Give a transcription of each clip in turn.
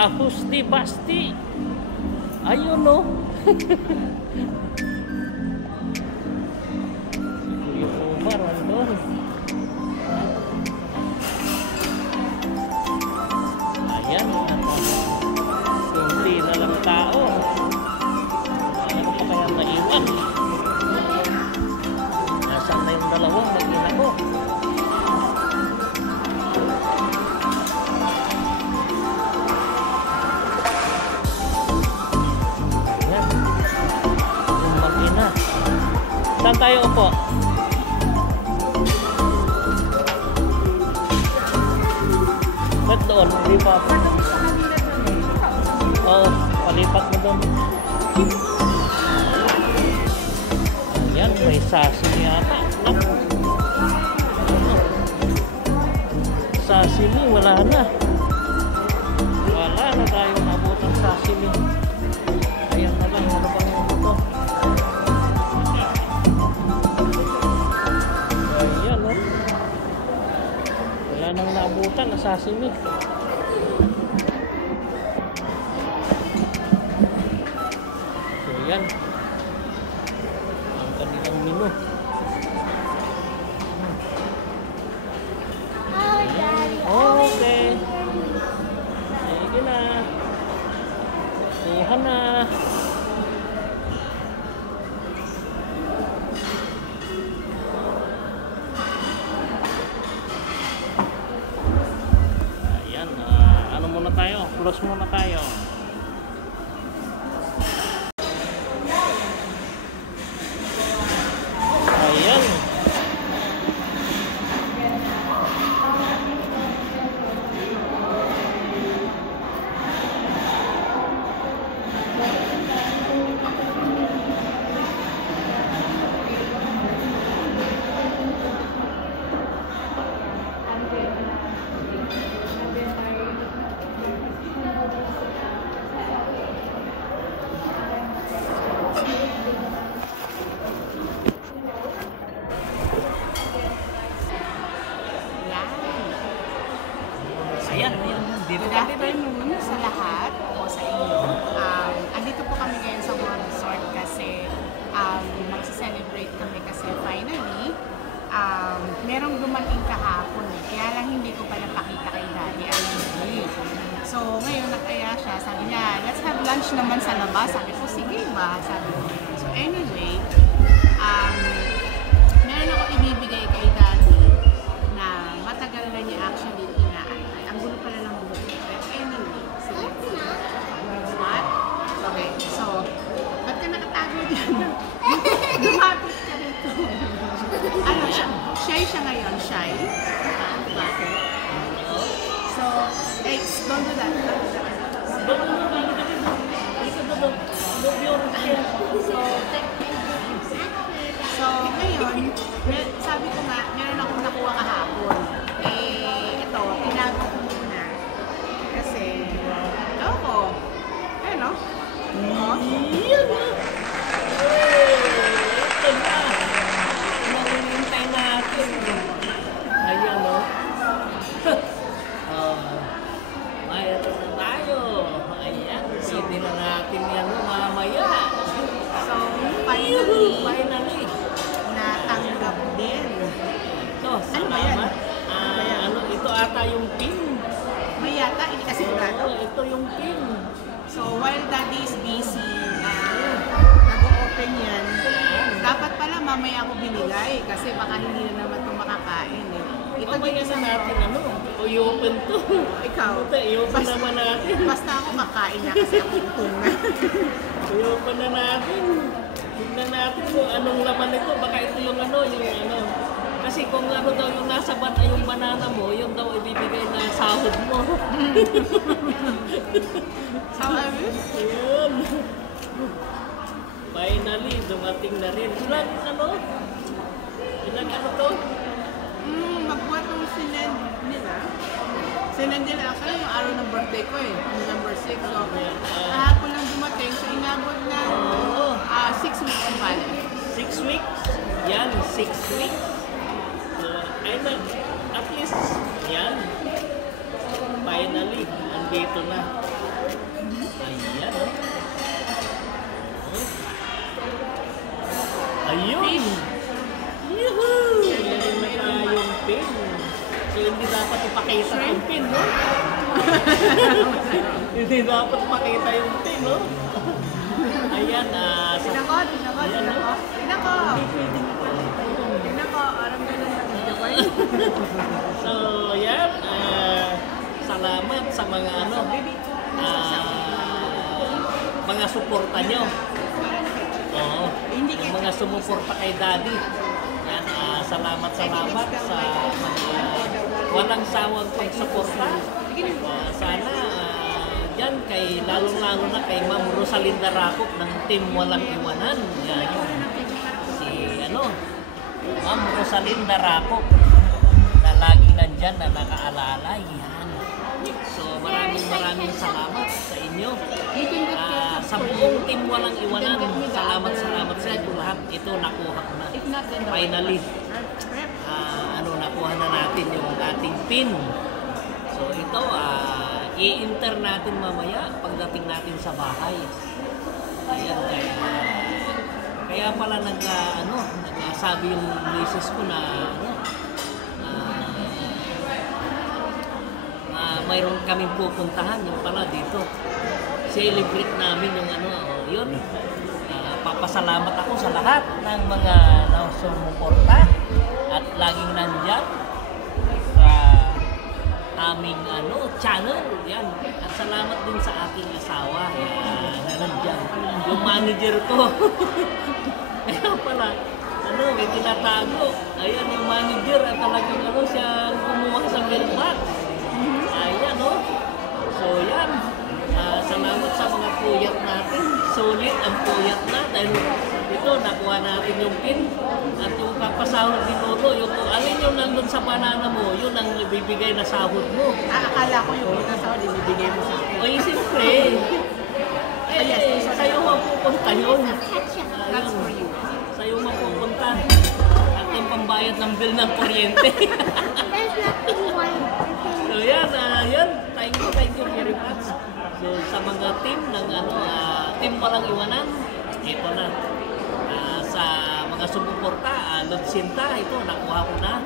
Ahos di Basti. Ayun no. Kuya Omar andun. Ayan. Kunti na lang tao. Ano pa kaya naiwan? Nasaan na yung dalawang mag-ina ko? Saan tayo upo? Ba't doon? Hindi pa. Oo, palipat mo doon. Ayan, may sashimi yata. Sashimi, wala na. Wala na tayong nabutang sashimi. Ayan na lang, ano bang yung ito? Nang naabutan na sashimi. So yan ang kanilang menu. Okay, sige na, kuha na. Close muna tayo. Ayan. Good afternoon sa lahat o sa inyo. Andito po kami ngayon sa World Resort kasi magsa-celebrate kami kasi finally merong dumating kahapon kaya lang hindi ko pa napakita kay Daddy ang hindi. So ngayon nag-aya siya, sabi niya let's have lunch naman sa labas. Sabi ko sige ba, sabi ko. So anyway, meron ako ibibigay kay Daddy na matagal na niya actually inaantay. Ang gulo pala ng buhok. Anyway, sige. What? Okay, so ba't ka nakatago dyan? Lumapit ka dito. Ano siya? Shy siya ngayon, shy. Bakit? So, don't do that. So, ngayon, sabi ko nga, meron akong nakuha kahapon. Ito, tinago ko muna. Kasi, ako, ayun o. Ito na. Marunintay natin. Ayan o. Mayroon na tayo. Ayan. Pwede na natin yan mamaya. So, finally, natanggap din. Ito, salamat. Ito ata yung pin. May yata, hindi kasi sigurado. Ito yung pin. So, while Daddy is busy, nag-open yan. Dapat pala mamaya ako binigay kasi baka hindi na naman ito makakain. Ito din na natin i-open to. Ikaw? I-open naman natin. Basta ako kakain na kasi ako gutom na. I-open na natin. Tignan natin kung anong laman nito. Baka ito yung Kasi kung daw yung nasa yung banana mo, yung daw ibibigay na sahod mo. Sahod? Yun. Finally, dumating na rin. Ilang to? Magbuhat ng sinend nila. Sinend nila actually yung araw ng birthday ko November 6. So, kahapon lang dumating. So, inabot na 6 weeks ang bali. 6 weeks? Yan, 6 weeks. So, at least, yan. Finally, andito na. ipakita yung pin, no? Hindi dapat makita yung pin, no? Ayan, Tingnan ko. Aram ka lang nag-joy. so, yan. Salamat sa mga mga suporta nyo. Oo. Yung mga sumuporta kay Daddy. Yan, salamat sa mga walang sawang pagsuporta. Sana yan kay lalong-lalo na kay Ma'am Rosalinda Racop ng Team Walang Iwanan. Yan. Ma'am Rosalinda Racop na lagi nandyan na nakaalala. Yan. So maraming salamat sa inyo. Sa buong Team Walang Iwanan, salamat sa inyo lahat. Ito nakuha ko na. Finally, nakuha na natin yung ating pin. So ito, i-enter natin mamaya pagdating natin sa bahay. Ayan, kaya pala nagsabi yung misis ko na mayroon kaming pupuntahan yung pala dito. Celebrate namin yung yun. Papasalamat ako sa lahat ng mga sumuporta at laging nandyan sa aming channel. Yan. At salamat din sa aking asawa na nandyan. Yung manager ko. Kaya pala, may tinatago. Ayan yung manager at talagang siya kumuha sa mailbox. Ayan, So, yan. Salamat sa mga puyat natin. Sulit ang puyat na dahil ito, nakuha natin yung pin at yung papasahod din yung kung alin yung nandun sa banana mo, yun ang ibibigay na sahod mo. Akala ko yung pinasahod ibibigay mo sa akin. Oy, siyempre. Sa'yo mapupunta yun. That's for you. Sa'yo mapupunta. At yung pambayad ng bill ng kuryente. So yan, thank you very much. So sa mga team ng Team Walang Iwanan, ito na. Sa mga sumuporta, Lodsinta, ito nakuha ko na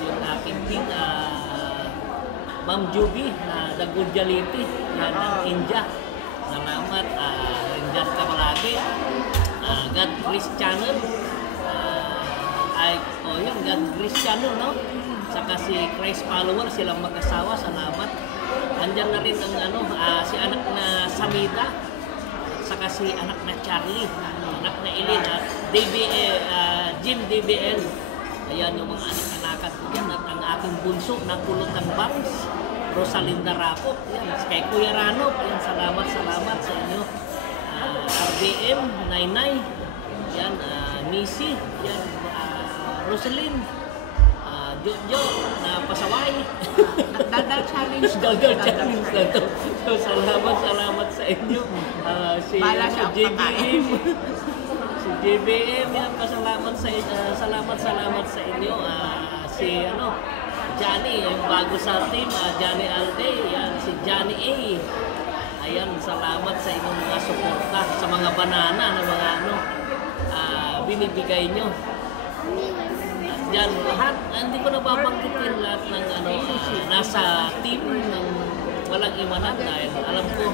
yung aking pin, Ma'am Juby na Dagunjaliti yan ng India. Salamat, Indian ka palagi. God Grace Channel. Yung God Grace Channel, no? Saka si Christ Follower, silang mag-asawa, salamat. Andyan na rin ang si anak na Samita, saka si anak na Charlie, anak na Elena, Jim DBL. Ayan yung mga anak-anakan ko yan. At ang aking bunso na kulot ng bangs, Rosalinda Racop. Yan, kay Kuya Rano, yan, salamat sa inyo. RBM, Nainay, yan, Missy, yan, Rosalyn, Jojo na pasaway. Daldal challenge. Daldal challenge na to. So, salamat sa inyo. Si JBM. Si JBM, yan, salamat sa inyo. Si Johnny, yung bago sa team, Johnny Alde, yan, si Johnny A. Ayan, salamat sa inyong mga suporta, sa mga banana na mga binibigay nyo. Yan, lahat, hindi ko nababanggitin lahat ng nasa team ng Walang Iwanan dahil alam ko,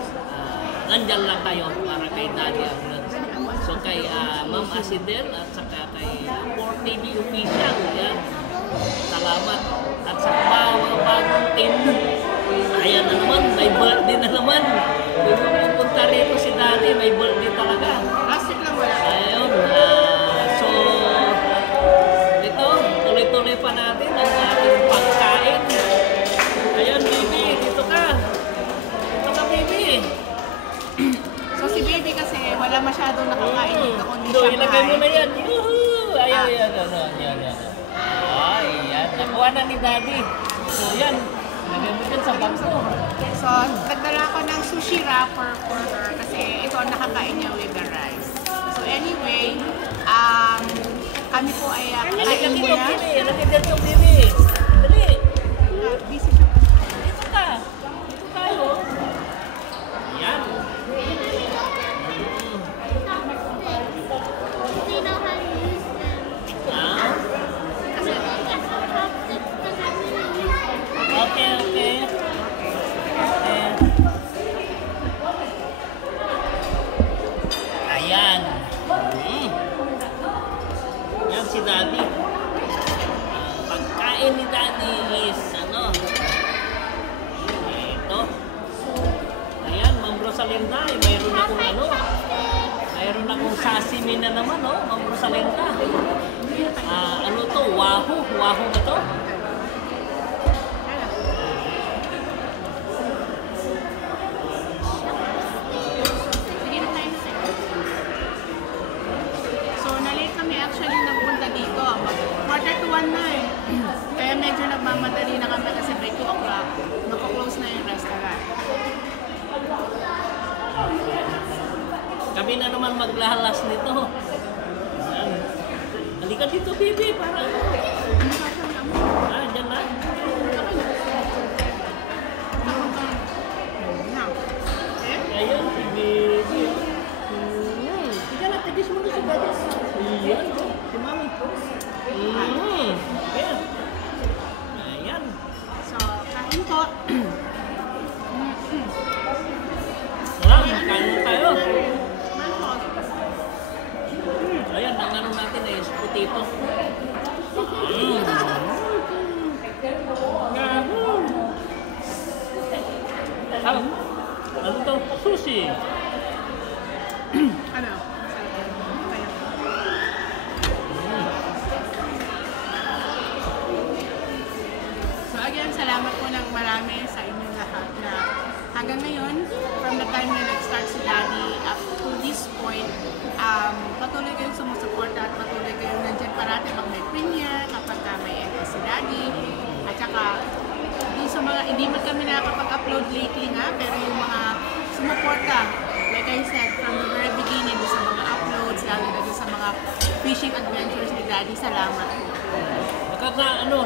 nandyan lang kayo para kay Daddy Ambulance. So kay Ma'am Asidel at saka kay 4TV Official, yan, salamat. At sa bagong team, ayan na naman, may birthday na naman. Kung pupunta rito si Daddy, may birthday talaga. Plastic lang wala. Ayun, tuloy-tuloy pa natin ang ating pagkain. Ayan, Bibi, dito ka. Dito ka, Bibi. So si Bibi kasi wala masyadong nakakain dito kundi So, Shanghai. ilagay mo na yan. Yuhu! Ayan. Ayan. Nakuha na ni Daddy. So, yan. Ilagay mo dyan sa box mo. So, nagdala ko ng sushi wrapper for her kasi ito ang nakakain niya with the rice. So anyway, kami po ay kain muna. Ilagay dito, Bibi. Dali. Busy siya. Dito ka. Dito tayo. Ayan. Okay. na, mayroon akong ano, mayroon akong sashimi na naman, oh, Ma'am Rosalinda. Ano to, wahoo ba to? Sige na tayo na. So, na-late kami actually nagpunta dito. Quarter to 1 na eh. Kaya medyo nagmamadali na kami kasi by 2 o'clock, magko-close na yung restaurant. Kami na naman maglalas nito. Yan. Halika dito, baby, para ano. Dyan na. Ayun, si baby. Ika na, tagis mo na si daddy. Ayan, si mami. Ayan. Ayan. So, kain po. Kain tayo. Manhos. Ayan, ang ano natin ay potato. Ano to? Sushi. Ano? So again, salamat po ng marami sa inyong lahat na hanggang ngayon, from the time na nag-start si Daddy up to this point, patuloy kayong sumusuporta at patuloy kayong nandyan parati pag may premiere, kapag may event si Daddy, at saka hindi man kami nakakapag-upload lately nga, pero yung mga sumuporta, like I said, from the very beginning, sa mga uploads, lalo na sa mga fishing adventures ni Daddy, salamat po.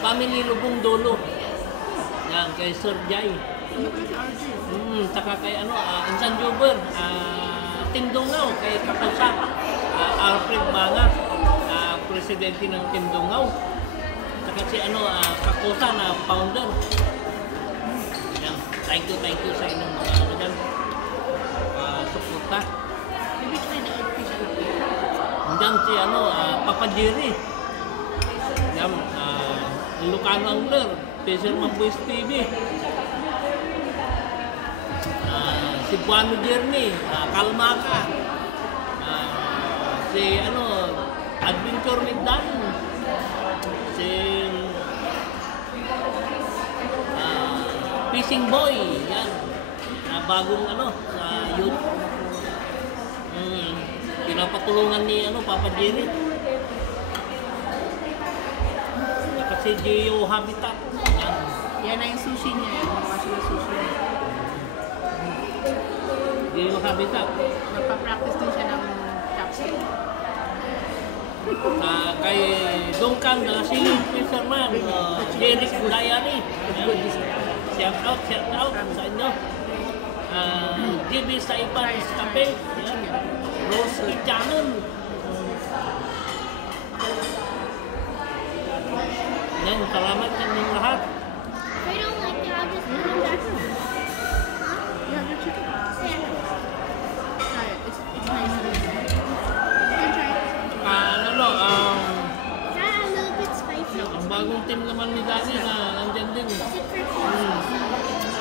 Family Lubong Dolo. Yan, kay Sir Jai. Ano ba si RJ? Saka kay Insan Juber. Tindungaw, kay Kapalsak. Alfred Banga, presidente ng Tindungaw. Saka si Kakosa na founder. Yan, thank you sa inyong mga dyan. Suporta. Maybe try na i-fish ano. Diyan si Papa Jerry. Yan, Ilocano Angler, Fisherman Boys TV. Si Buano Jerny, Kalmaka. Si Adventure with Dan. Si Fishing Boy, yan. Bagong youth. Pinapatulungan ni Papa Jerry. Si Geo Habitat. Yan. Yan na yung sushi niya. Yung mga sushi niya. Geo Habitat. Nagpa-practice din siya ng chopstick. Kay Duncan na si Fisherman. Jeric Diary. Shout out sa inyo. GB sa Ipanis Cafe. Rose Chanon. Yan, salamat sa inyong lahat. I don't like it. I'll just put it back. You have your chicken? Yeah. Try it. It's nice. You can try it. Is that a little bit spicy? Ang bagong team naman ni Daddy na nandyan din. Is it for kids?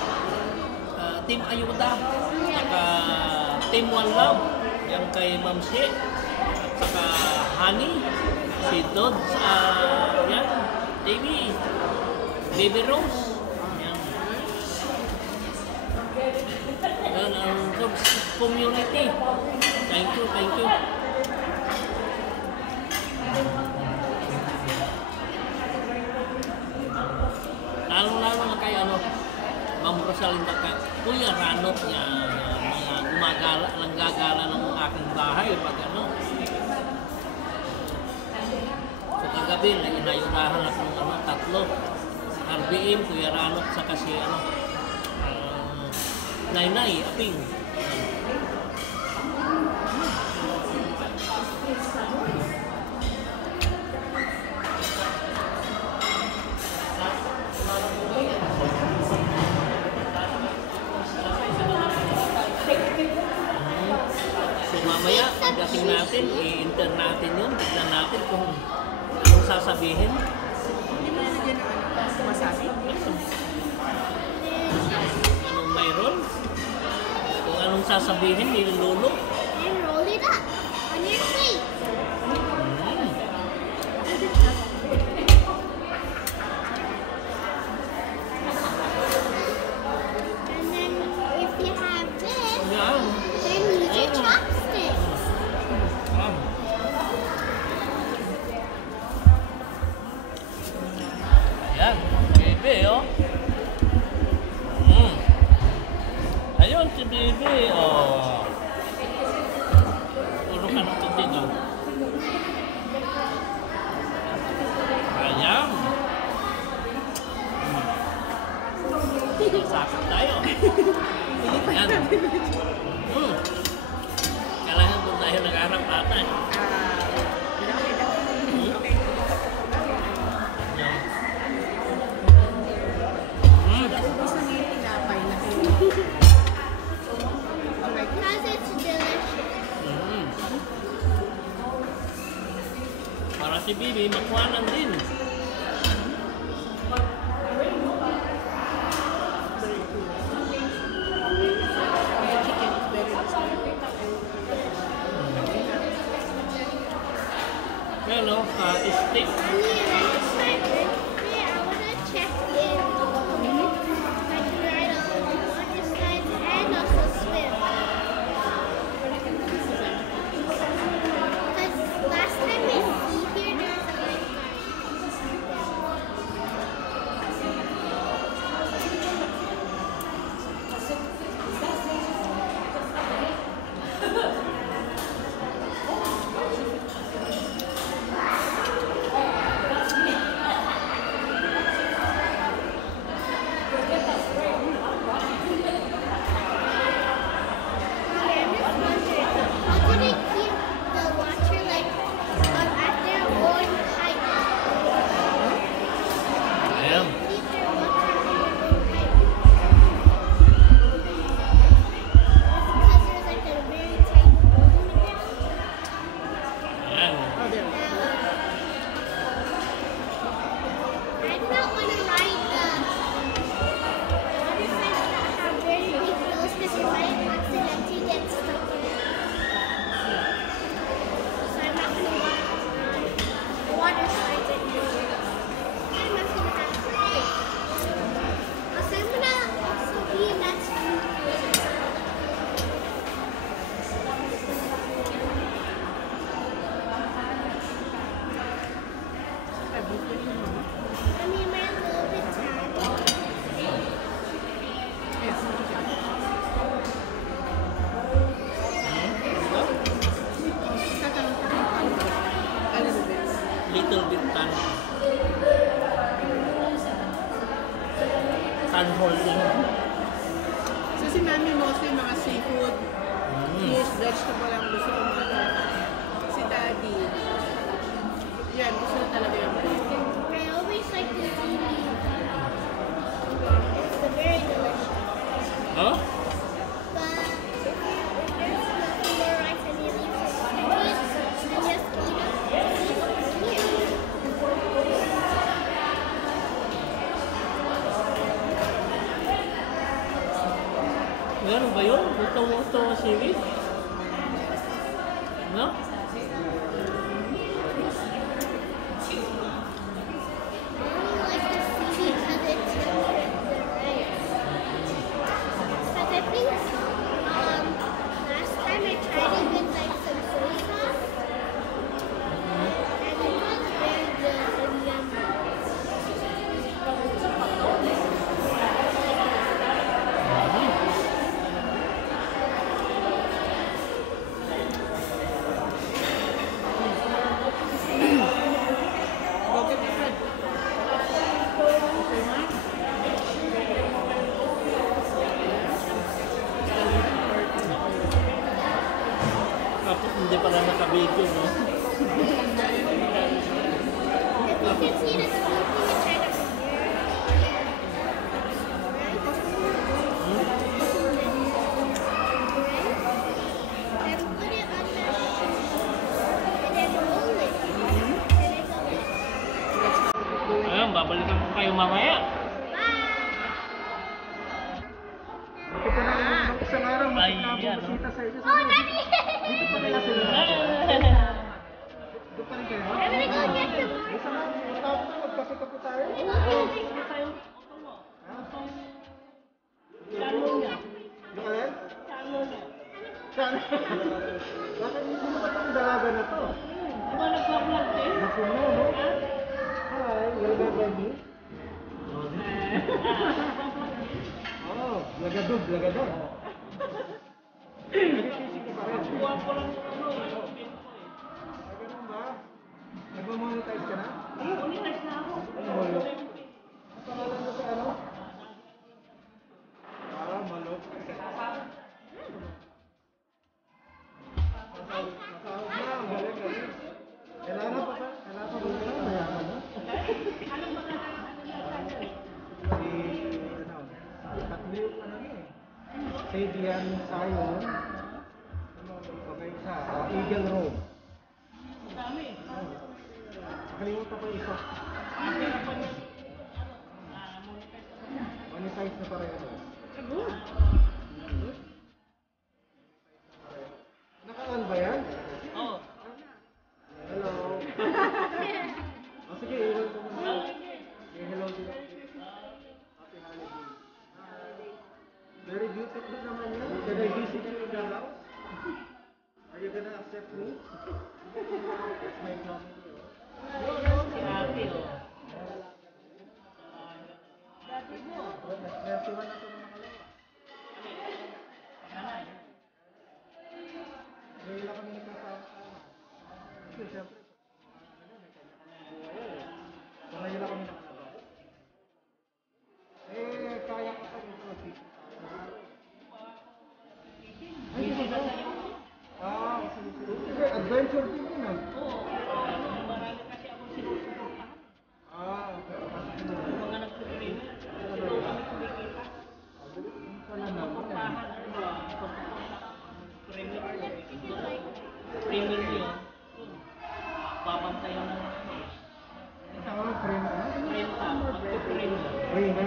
Team Ayuda. Saka Team One Love. Yan kay Ma'am She. At saka Honey. Si Dodds. Yan. Baby. Baby Rose. Yan. Yan ang community. Thank you. Lalo-lalo na kay Ma'am Rosalinda, Kuya Ranot niya, mga nanggagala ng aking bahay pag So kagabi, inayunahan ako ng tatlo. RBM, Kuya Ranot, saka si Nainay, Aping. So mamaya, pagdating natin, i-intern natin yun, tignan natin kung anong sasabihin. Hindi mo nalagyan ng wasabi? Anong mayroon? sasabihin ni Lolo. And roll it up on your plate. Mm. And then if you have this, Yan. then use your chopsticks. Ah. Ayan, Bibi, oh. Mm. Ayun si Bibi, oh. Puro ka ng tubig, oh. Ayan. Sakit tayo. Ayan. Mm. Kailangan doon tayo nag-arap ata. Okay lang. Okay. Ayan. Mm. Ubus na yung tinapay na okay. Because it's delicious. Mm. Para si Bibi, makuhanan din. Yung chicken is very tasty. Hello, steak. I want to check in my griddle on the sides and also swim. Because last time we see here, there's a lifeguard. Okay, I'm just wondering, how do they keep the water like at their own height? Ayan. Keep their water at their own height. Because there's like a very tight hole in the ground. Ayan. Oh, there. I do not want to ride the water slides that have very big wheels because you might accidentally get stuck in it. So I'm not going to want to ride water slides anymore. I'm not going to have to pay. Also, I'm going to also be in that swimming pool. I mean, we're a little bit sad. Yes. Tatanong ka kung a little bit. Little bit tan holding. So si Mami mostly mga seafood, fish, vegetable ang gusto kumain. Si Daddy, yan, gusto na talaga yung I always like the seaweed. It's very delicious. Huh? But if there's nothing more rice and you leave the seaweed, then just eat it. Eat over here. Meron ba yun? Ito seaweed? No? I only like the seaweed because it's tender and good rice. Because I think last time I tried it with like some soy sauce. And it was very good and yummy. Go get the bread. Tapos hindi pala naka-video, no? If you can see the smoking inside of here, then put it on the and then roll it. And it's okay. Ayun, babalikan ko kayo mamaya. Bye! Ito pa na isang araw, Bye. masarap Ayan, bumisita sa inyo. Oh, Daddy! Dito pa nila sila. oh. Doon pa rin kayo? I'm gonna go get some more. Isa na, magkape ka po tayo. Channel niya. Yung alin? Channel niya. Saan? Bakit hindi mo ba itong dalaga na to? Di ba nagpa-vlog din? Napuno, no? Hi, you remember me? Oh, lagadog, lagadog. Nag-fishing ka pa rin. Buwan ko lang yung ano, yung pin ko eh. Ah, ganun ba? Nagmamonetize ka na? Monetize na ako. Ano mo yun? Pangalan mo sa ano? Ah, Malok. Masahog na, ang galing, galing. Kailangan pa ba? Kailangan pa ba ito? Mayaman na? Si, ano, tatlo ano eh. Sadian Sayon. Ano, pa isa? Eagle Road. Ang dami. Nakalimutan ko isa. Monetize na pareho. Naka-on ba yan? Oo. Hello. Oh, sige, iwan ko muna. Okay, hello din ako. Happy holiday. Very beautiful naman yun. Can I visit you in the house? Are you gonna accept me? That's my family. Si ate, oh. Nasiwan na ito ng makalawa. Ngayon lang kami nagkasama. Kasi siyempre, so ngayon lang kami nakalabas. Eh, kaya ko pa dito mag-fishing tayo. Ay, hindi ba? Ah, sige. Adventure din yun ah. Oo. Marami kasi ako sinusuportahan. Ah, okay. Yung mga nagpipilihan. Ito kami kumikita. Wala naman. Suportahan, ano ba? Premier ko. Premier yun. Babantayan ng ano. Tama, frame na? Renta. Magpipilihan. Frame na?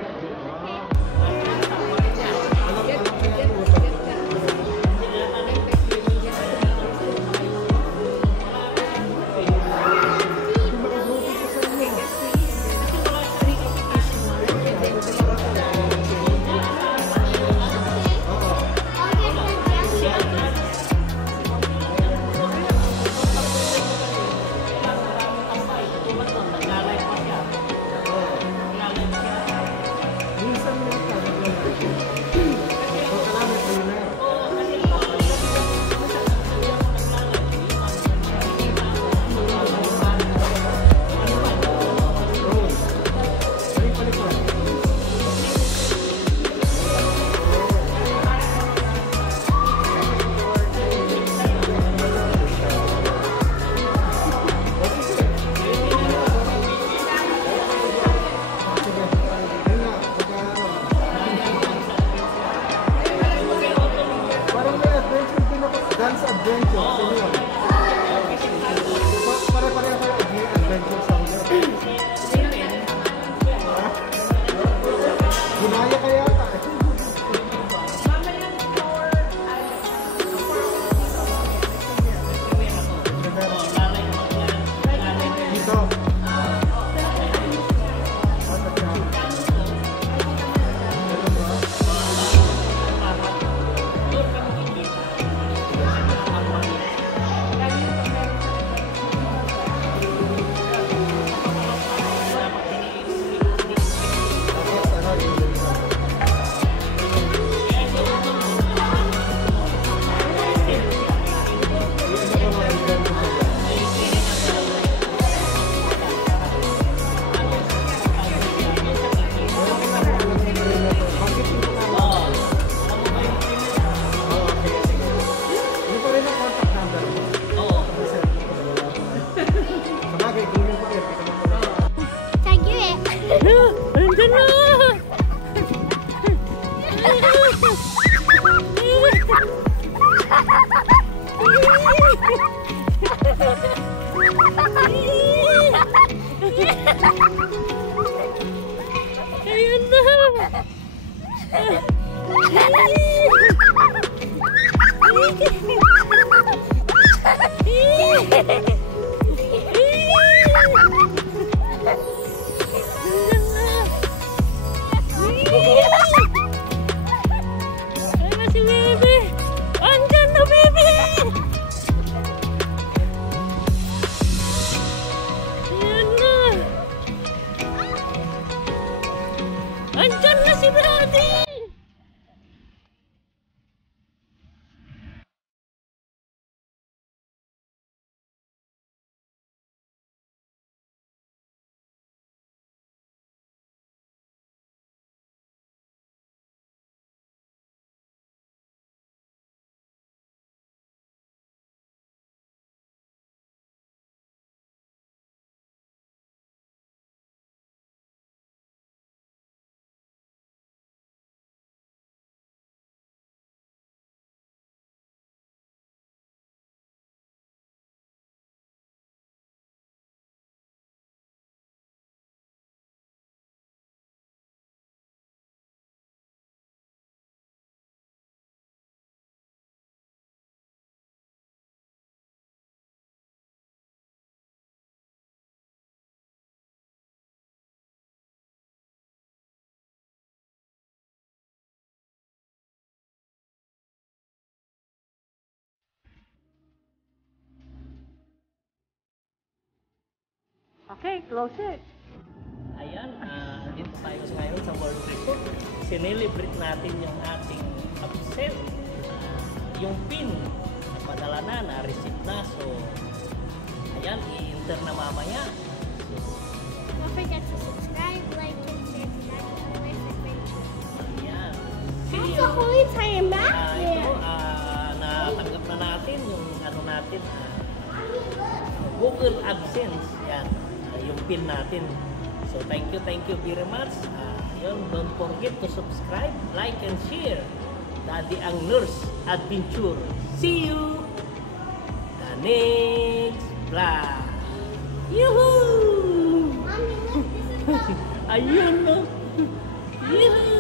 Dance adventure. Sino yun? Pare-pareho kayo adventure sa ulit. Ginaya kaya ka eh. Dito. Ayun na! Ayan si Bebe! Andyan na, Bebe! Ayan na! Andyan na si Daddy! Okay, close it. Ayan, dito tayo ngayon sa World Resort. Sinelebrate natin yung ating upsell. Yung pin, napadala na, na-receive na. So, ayan, i-enter na mamaya. Don't forget to subscribe, like, and share to Daddy Life Adventure. Ayan. That's the only time back Ito, there. natanggap na natin yung ano natin, Google AdSense. Yan, yung pin natin. So, thank you very much. Yun, don't forget to subscribe, like, and share. Daddy ang Nurse Adventure. See you the next vlog. Yoo-hoo! Mommy, look, this is the Ayun, no? Yoo-hoo!